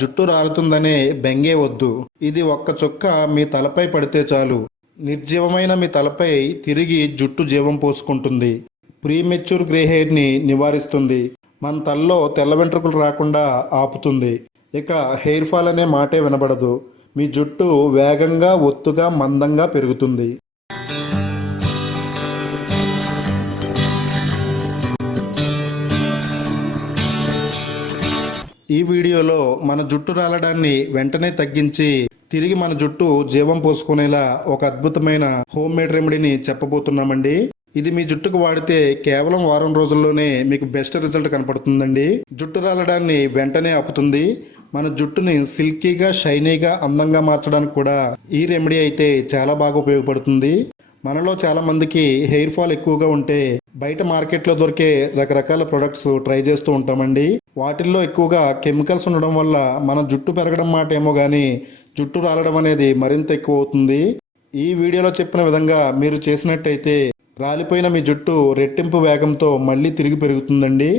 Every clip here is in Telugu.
జుట్టు రాలుతుందనే బెంగే వద్దు. ఇది ఒక్క చుక్క మీ తలపై పడితే చాలు, నిర్జీవమైన మీ తలపై తిరిగి జుట్టు జీవం పోసుకుంటుంది. ప్రీమెచ్యూర్ గ్రే హెయిర్ని నివారిస్తుంది. మన తలలో తెల్ల వెంట్రుకలు రాకుండా ఆపుతుంది. ఇక హెయిర్ ఫాల్ అనే మాటే వినబడదు. మీ జుట్టు వేగంగా, ఒత్తుగా, మందంగా పెరుగుతుంది. ఈ వీడియోలో మన జుట్టు రాలడాన్ని వెంటనే తగ్గించి తిరిగి మన జుట్టు జీవం పోసుకునేలా ఒక అద్భుతమైన హోమ్ మేడ్ రెమెడీని చెప్పబోతున్నామండి. ఇది మీ జుట్టుకు వాడితే కేవలం వారం రోజుల్లోనే మీకు బెస్ట్ రిజల్ట్ కనపడుతుందండి. జుట్టు రాలడాన్ని వెంటనే ఆపుతుంది. మన జుట్టుని సిల్కీగా, షైనీగా, అందంగా మార్చడానికి కూడా ఈ రెమెడీ అయితే చాలా బాగా ఉపయోగపడుతుంది. మనలో చాలా మందికి హెయిర్ ఫాల్ ఎక్కువగా ఉంటే బయట మార్కెట్లో దొరికే రకరకాల ప్రొడక్ట్స్ ట్రై చేస్తూ ఉంటామండి. వాటిల్లో ఎక్కువగా కెమికల్స్ ఉండడం వల్ల మన జుట్టు పెరగడం మాట ఏమో కానీ జుట్టు రాలడం అనేది మరింత ఎక్కువ అవుతుంది. ఈ వీడియోలో చెప్పిన విధంగా మీరు చేసినట్టయితే రాలిపోయిన మీ జుట్టు రెట్టింపు వేగంతో మళ్ళీ తిరిగి పెరుగుతుందండి.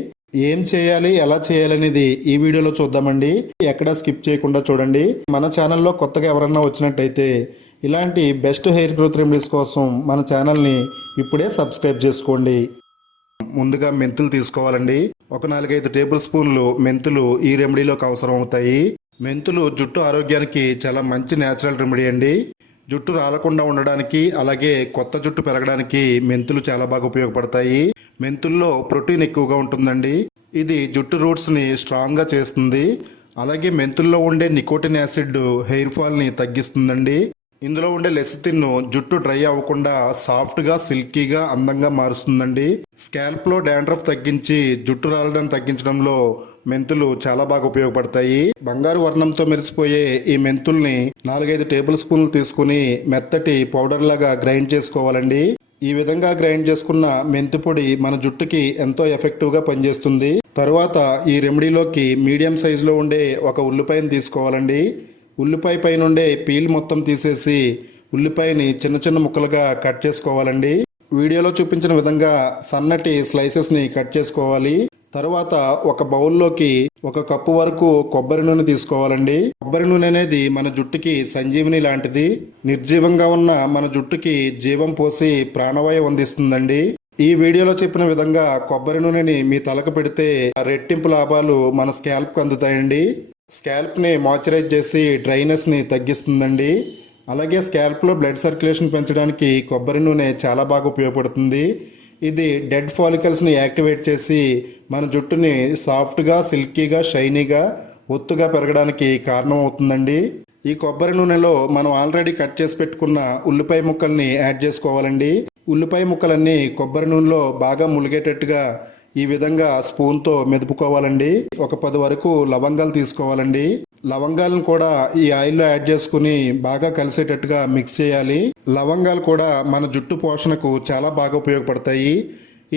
ఏం చేయాలి, ఎలా చేయాలనేది ఈ వీడియోలో చూద్దామండి. ఎక్కడా స్కిప్ చేయకుండా చూడండి. మన ఛానల్లో కొత్తగా ఎవరన్నా వచ్చినట్టయితే ఇలాంటి బెస్ట్ హెయిర్ గ్రోత్ రెమెడీస్ కోసం మన ఛానల్ని ఇప్పుడే సబ్స్క్రైబ్ చేసుకోండి. ముందుగా మెంతులు తీసుకోవాలండి. ఒక 4-5 టేబుల్ స్పూన్లు మెంతులు ఈ రెమెడీలోకి అవసరం అవుతాయి. మెంతులు జుట్టు ఆరోగ్యానికి చాలా మంచి న్యాచురల్ రెమెడీ అండి. జుట్టు రాలకుండా ఉండడానికి, అలాగే కొత్త జుట్టు పెరగడానికి మెంతులు చాలా బాగా ఉపయోగపడతాయి. మెంతుల్లో ప్రోటీన్ ఎక్కువగా ఉంటుందండి. ఇది జుట్టు రూట్స్ని స్ట్రాంగ్గా చేస్తుంది. అలాగే మెంతుల్లో ఉండే నికోటిన్ యాసిడ్ హెయిర్ ఫాల్ని తగ్గిస్తుందండి. ఇందులో ఉండే లెసిథిన్ జుట్టు డ్రై అవ్వకుండా సాఫ్ట్గా, సిల్కీగా, అందంగా మారుస్తుందండి. స్కాల్ప్లో డాండ్రఫ్ తగ్గించి జుట్టు రాలడాన్ని తగ్గించడంలో మెంతులు చాలా బాగా ఉపయోగపడతాయి. బంగారు వర్ణంతో మెరిసిపోయే ఈ మెంతుల్ని 4-5 టేబుల్ స్పూన్లు తీసుకుని మెత్తటి పౌడర్ లాగా గ్రైండ్ చేసుకోవాలండి. ఈ విధంగా గ్రైండ్ చేసుకున్న మెంతి పొడి మన జుట్టుకి ఎంతో ఎఫెక్టివ్గా పనిచేస్తుంది. తరువాత ఈ రెమెడీలోకి మీడియం సైజులో ఉండే ఒక ఉల్లిపాయను తీసుకోవాలండి. ఉల్లిపాయ పైన ఉండే పీల్ మొత్తం తీసేసి ఉల్లిపాయని చిన్న చిన్న ముక్కలుగా కట్ చేసుకోవాలండి. వీడియోలో చూపించిన విధంగా సన్నటి స్లైసెస్ని కట్ చేసుకోవాలి. తర్వాత ఒక బౌల్లోకి 1 కప్పు వరకు కొబ్బరి నూనె తీసుకోవాలండి. కొబ్బరి నూనె అనేది మన జుట్టుకి సంజీవిని లాంటిది. నిర్జీవంగా ఉన్న మన జుట్టుకి జీవం పోసి ప్రాణవాయువు అందిస్తుందండి. ఈ వీడియోలో చెప్పిన విధంగా కొబ్బరి నూనెని మీ తలకు పెడితే రెట్టింపు లాభాలు మన స్కాల్ప్కి అందుతాయండి. స్కాల్ప్ని మాయిశ్చరైజ్ చేసి డ్రైనెస్ని తగ్గిస్తుందండి. అలాగే స్కాల్ప్లో బ్లడ్ సర్క్యులేషన్ పెంచడానికి కొబ్బరి నూనె చాలా బాగా ఉపయోగపడుతుంది. ఇది డెడ్ ఫాలికల్స్ని యాక్టివేట్ చేసి మన జుట్టుని సాఫ్ట్గా, సిల్కీగా, షైనీగా, ఒత్తుగా పెరగడానికి కారణం అవుతుందండి. ఈ కొబ్బరి నూనెలో మనం ఆల్రెడీ కట్ చేసి పెట్టుకున్న ఉల్లిపాయ ముక్కల్ని యాడ్ చేసుకోవాలండి. ఉల్లిపాయ ముక్కలన్నీ కొబ్బరి నూనెలో బాగా ములిగేటట్టుగా ఈ విధంగా స్పూన్తో మెదుపుకోవాలండి. ఒక 10 వరకు లవంగాలు తీసుకోవాలండి. లవంగాలను కూడా ఈ ఆయిల్లో యాడ్ చేసుకుని బాగా కలిసేటట్టుగా మిక్స్ చేయాలి. లవంగాలు కూడా మన జుట్టు పోషణకు చాలా బాగా ఉపయోగపడతాయి.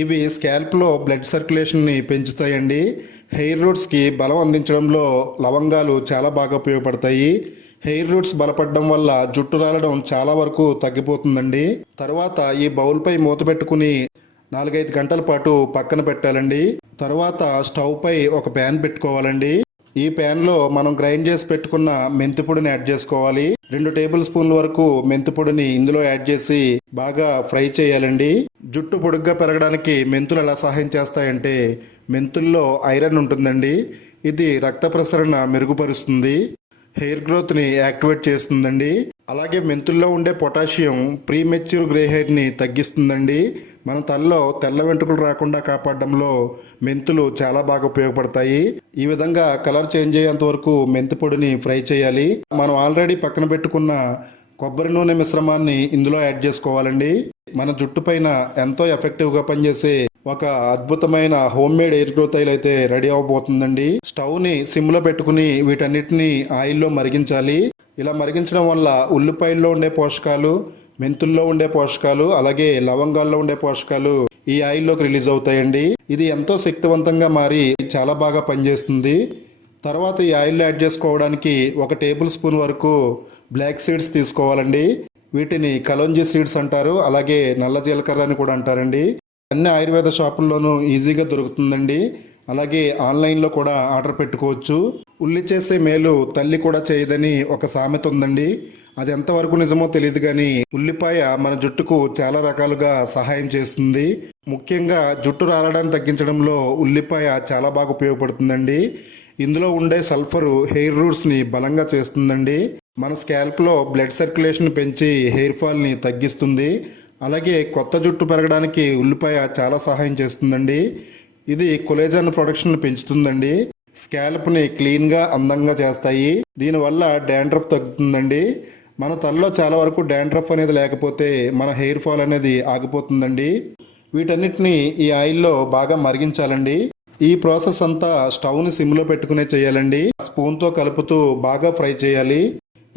ఇవి స్కాల్ప్లో బ్లడ్ సర్క్యులేషన్ని పెంచుతాయండి. హెయిర్ రూట్స్కి బలం అందించడంలో లవంగాలు చాలా బాగా ఉపయోగపడతాయి. హెయిర్ రూట్స్ బలపడడం వల్ల జుట్టు రాలడం చాలా వరకు తగ్గిపోతుందండి. తర్వాత ఈ బౌల్పై మూత పెట్టుకుని 4-5 గంటల పాటు పక్కన పెట్టాలండి. తర్వాత స్టవ్ పై ఒక ప్యాన్ పెట్టుకోవాలండి. ఈ ప్యాన్లో మనం గ్రైండ్ చేసి పెట్టుకున్న మెంతి పొడిని యాడ్ చేసుకోవాలి. 2 టేబుల్ స్పూన్ల వరకు మెంతి పొడిని ఇందులో యాడ్ చేసి బాగా ఫ్రై చేయాలండి. జుట్టు పొడుగ్గా పెరగడానికి మెంతులు ఎలా సహాయం చేస్తాయంటే మెంతుల్లో ఐరన్ ఉంటుందండి. ఇది రక్త ప్రసరణ మెరుగుపరుస్తుంది, హెయిర్ గ్రోత్ని యాక్టివేట్ చేస్తుందండి. అలాగే మెంతుల్లో ఉండే పొటాషియం ప్రీమెచ్యూర్ గ్రే హెయిర్ని తగ్గిస్తుందండి. మన తలలో తెల్ల వెంట్రుకలు రాకుండా కాపాడడంలో మెంతులు చాలా బాగా ఉపయోగపడతాయి. ఈ విధంగా కలర్ చేంజ్ అయ్యేంత వరకు మెంతి పొడిని ఫ్రై చేయాలి. మనం ఆల్రెడీ పక్కన పెట్టుకున్న కొబ్బరి నూనె మిశ్రమాన్ని ఇందులో యాడ్ చేసుకోవాలండి. మన జుట్టు పైన ఎంతో ఎఫెక్టివ్గా పనిచేసే ఒక అద్భుతమైన home made air growth oil అయితే రెడీ అవబోతుందండి. స్టవ్ని సిమ్లో పెట్టుకుని వీటన్నిటిని ఆయిల్లో మరిగించాలి. ఇలా మరిగించడం వల్ల ఉల్లిపాయల్లో ఉండే పోషకాలు, మెంతుల్లో ఉండే పోషకాలు, అలాగే లవంగాల్లో ఉండే పోషకాలు ఈ ఆయిల్లోకి రిలీజ్ అవుతాయండి. ఇది ఎంతో శక్తివంతంగా మారి చాలా బాగా పనిచేస్తుంది. తర్వాత ఈ ఆయిల్ యాడ్ చేసుకోవడానికి 1 టేబుల్ స్పూన్ వరకు బ్లాక్ సీడ్స్ తీసుకోవాలండి. వీటిని కలోంజీ సీడ్స్ అంటారు, అలాగే నల్ల జీలకర్ర అని కూడా అంటారండి. అన్ని ఆయుర్వేద షాపుల్లోనూ ఈజీగా దొరుకుతుందండి. అలాగే ఆన్లైన్లో కూడా ఆర్డర్ పెట్టుకోవచ్చు. ఉల్లి చేసే మేలు తల్లి కూడా చేయదని ఒక సామెత ఉందండి. అది ఎంతవరకు నిజమో తెలియదు కానీ ఉల్లిపాయ మన జుట్టుకు చాలా రకాలుగా సహాయం చేస్తుంది. ముఖ్యంగా జుట్టు రాలడాన్ని తగ్గించడంలో ఉల్లిపాయ చాలా బాగా ఉపయోగపడుతుందండి. ఇందులో ఉండే సల్ఫరు హెయిర్ రూట్స్ని బలంగా చేస్తుందండి. మన స్కాల్ప్లో బ్లడ్ సర్క్యులేషన్ పెంచి హెయిర్ ఫాల్ని తగ్గిస్తుంది. అలాగే కొత్త జుట్టు పెరగడానికి ఉల్లిపాయ చాలా సహాయం చేస్తుందండి. ఇది కొలేజన్ ప్రొడక్షన్ పెంచుతుందండి. స్కాల్ప్ని క్లీన్గా అందంగా చేస్తాయి. దీనివల్ల డాండ్రఫ్ తగ్గుతుందండి. మన తలలో చాలా వరకు డాండ్రఫ్ అనేది లేకపోతే మన హెయిర్ ఫాల్ అనేది ఆగిపోతుందండి. వీటన్నిటిని ఈ ఆయిల్లో బాగా మరిగించాలండి. ఈ ప్రాసెస్ అంతా స్టవ్ని సిమ్లో పెట్టుకునే చేయాలండి. స్పూన్తో కలుపుతూ బాగా ఫ్రై చేయాలి.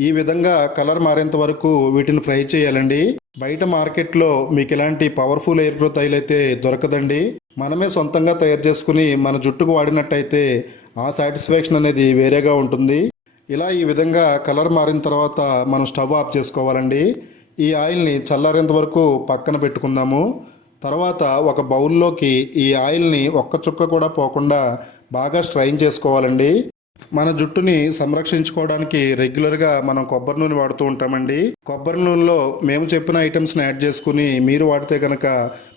ఈ విధంగా కలర్ మారేంత వరకు వీటిని ఫ్రై చేయాలండి. బయట మార్కెట్లో మీకు ఇలాంటి పవర్ఫుల్ హెయిర్ గ్రోత్ ఆయిల్ అయితే దొరకదండి. మనమే సొంతంగా తయారు చేసుకుని మన జుట్టుకు వాడినట్టయితే ఆ సాటిస్ఫాక్షన్ అనేది వేరేగా ఉంటుంది. ఇలా ఈ విధంగా కలర్ మారిన తర్వాత మనం స్టవ్ ఆఫ్ చేసుకోవాలండి. ఈ ఆయిల్ని చల్లారేంత వరకు పక్కన పెట్టుకుందాము. తర్వాత ఒక బౌల్లోకి ఈ ఆయిల్ని ఒక్క చుక్క కూడా పోకుండా బాగా స్ట్రైన్ చేసుకోవాలండి. మన జుట్టుని సంరక్షించుకోవడానికి రెగ్యులర్గా మనం కొబ్బరి నూనె వాడుతూ ఉంటామండి. కొబ్బరి నూనెలో మేము చెప్పిన ఐటమ్స్ని యాడ్ చేసుకుని మీరు వాడితే కనుక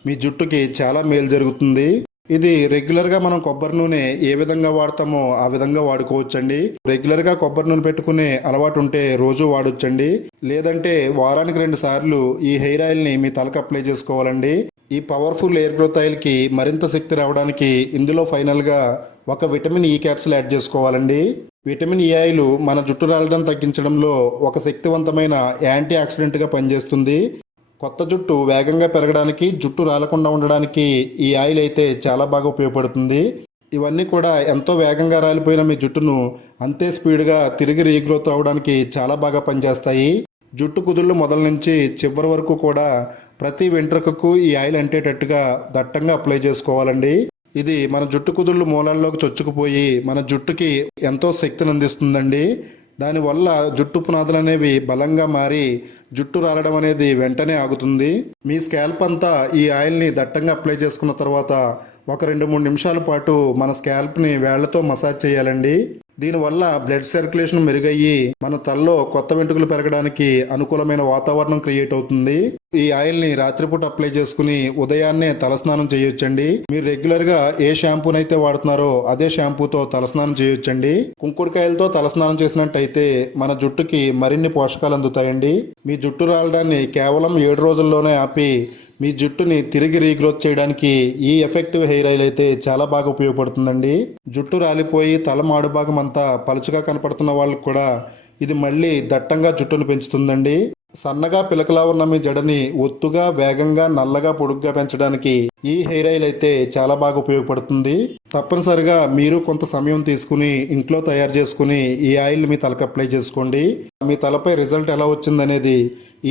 మీ జుట్టుకి చాలా మేలు జరుగుతుంది. ఇది రెగ్యులర్గా మనం కొబ్బరి నూనె ఏ విధంగా వాడతామో ఆ విధంగా వాడుకోవచ్చండి. రెగ్యులర్గా కొబ్బరి నూనె పెట్టుకునే అలవాటు ఉంటే రోజు వాడొచ్చండి. లేదంటే వారానికి 2 సార్లు ఈ హెయిర్ ఆయిల్ని మీ తలకు అప్లై చేసుకోవాలండి. ఈ పవర్ఫుల్ హెయిర్ గ్రోత్ ఆయిల్కి మరింత శక్తి రావడానికి ఇందులో ఫైనల్గా ఒక విటమిన్ ఈ క్యాప్సూల్ యాడ్ చేసుకోవాలండి. విటమిన్ ఈ ఆయిల్ మన జుట్టు రాలడం తగ్గించడంలో ఒక శక్తివంతమైన యాంటీ ఆక్సిడెంట్గా పనిచేస్తుంది. కొత్త జుట్టు వేగంగా పెరగడానికి, జుట్టు రాలకుండా ఉండడానికి ఈ ఆయిల్ అయితే చాలా బాగా ఉపయోగపడుతుంది. ఇవన్నీ కూడా ఎంతో వేగంగా రాలిపోయిన మీ జుట్టును అంతే స్పీడ్గా తిరిగి రీగ్రోత్ అవ్వడానికి చాలా బాగా పనిచేస్తాయి. జుట్టు కుదుళ్ళు మొదల నుంచి చివరి వరకు కూడా ప్రతి వెంట్రుకకు ఈ ఆయిల్ అంటేటట్టుగా దట్టంగా అప్లై చేసుకోవాలండి. ఇది మన జుట్టు కుదుళ్ళు మూలాల్లోకి చొచ్చుకుపోయి మన జుట్టుకి ఎంతో శక్తిని అందిస్తుందండి. దానివల్ల జుట్టు పునాదులు అనేవి బలంగా మారి జుట్టు రాలడం అనేది వెంటనే ఆగుతుంది. మీ స్కాల్ప్ అంతా ఈ ఆయిల్ని దట్టంగా అప్లై చేసుకున్న తర్వాత ఒక 2-3 నిమిషాల పాటు మన స్కాల్ప్ని వేళ్లతో మసాజ్ చేయాలండి. దీనివల్ల బ్లడ్ సర్క్యులేషన్ మెరుగయ్యి మన తలలో కొత్త వెంట్రుకలు పెరగడానికి అనుకూలమైన వాతావరణం క్రియేట్ అవుతుంది. ఈ ఆయిల్ని రాత్రిపూట అప్లై చేసుకుని ఉదయాన్నే తలస్నానం చేయొచ్చండి. మీరు రెగ్యులర్గా ఏ షాంపూనైతే వాడుతున్నారో అదే షాంపూతో తలస్నానం చేయొచ్చండి. కుంకుడుకాయలతో తలస్నానం చేసినట్టయితే మన జుట్టుకి మరిన్ని పోషకాలు అందుతాయండి. మీ జుట్టు రాలడాన్ని కేవలం 7 రోజుల్లోనే ఆపి మీ జుట్టుని తిరిగి రీగ్రోత్ చేయడానికి ఈ ఎఫెక్టివ్ హెయిర్ ఆయిల్ అయితే చాలా బాగా ఉపయోగపడుతుందండి. జుట్టు రాలిపోయి తల మాడు భాగం అంతా పలుచగా కనపడుతున్న వాళ్ళకు కూడా ఇది మళ్ళీ దట్టంగా జుట్టును పెంచుతుందండి. సన్నగా పిలకలా ఉన్న మీ జడని ఒత్తుగా, వేగంగా, నల్లగా, పొడుగ్గా పెంచడానికి ఈ హెయిర్ ఆయిల్ అయితే చాలా బాగా ఉపయోగపడుతుంది. తప్పనిసరిగా మీరు కొంత సమయం తీసుకుని ఇంట్లో తయారు చేసుకుని ఈ ఆయిల్ మీ తలకు అప్లై చేసుకోండి. మీ తలపై రిజల్ట్ ఎలా వచ్చిందనేది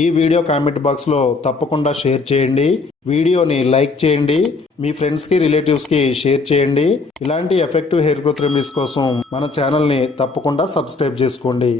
ఈ వీడియో కామెంట్ బాక్స్లో తప్పకుండా షేర్ చేయండి. వీడియోని లైక్ చేయండి. మీ ఫ్రెండ్స్కి, రిలేటివ్స్కి షేర్ చేయండి. ఇలాంటి ఎఫెక్టివ్ హెయిర్ గ్రోత్ రెమెడీస్ కోసం మన ఛానల్ని తప్పకుండా సబ్స్క్రైబ్ చేసుకోండి.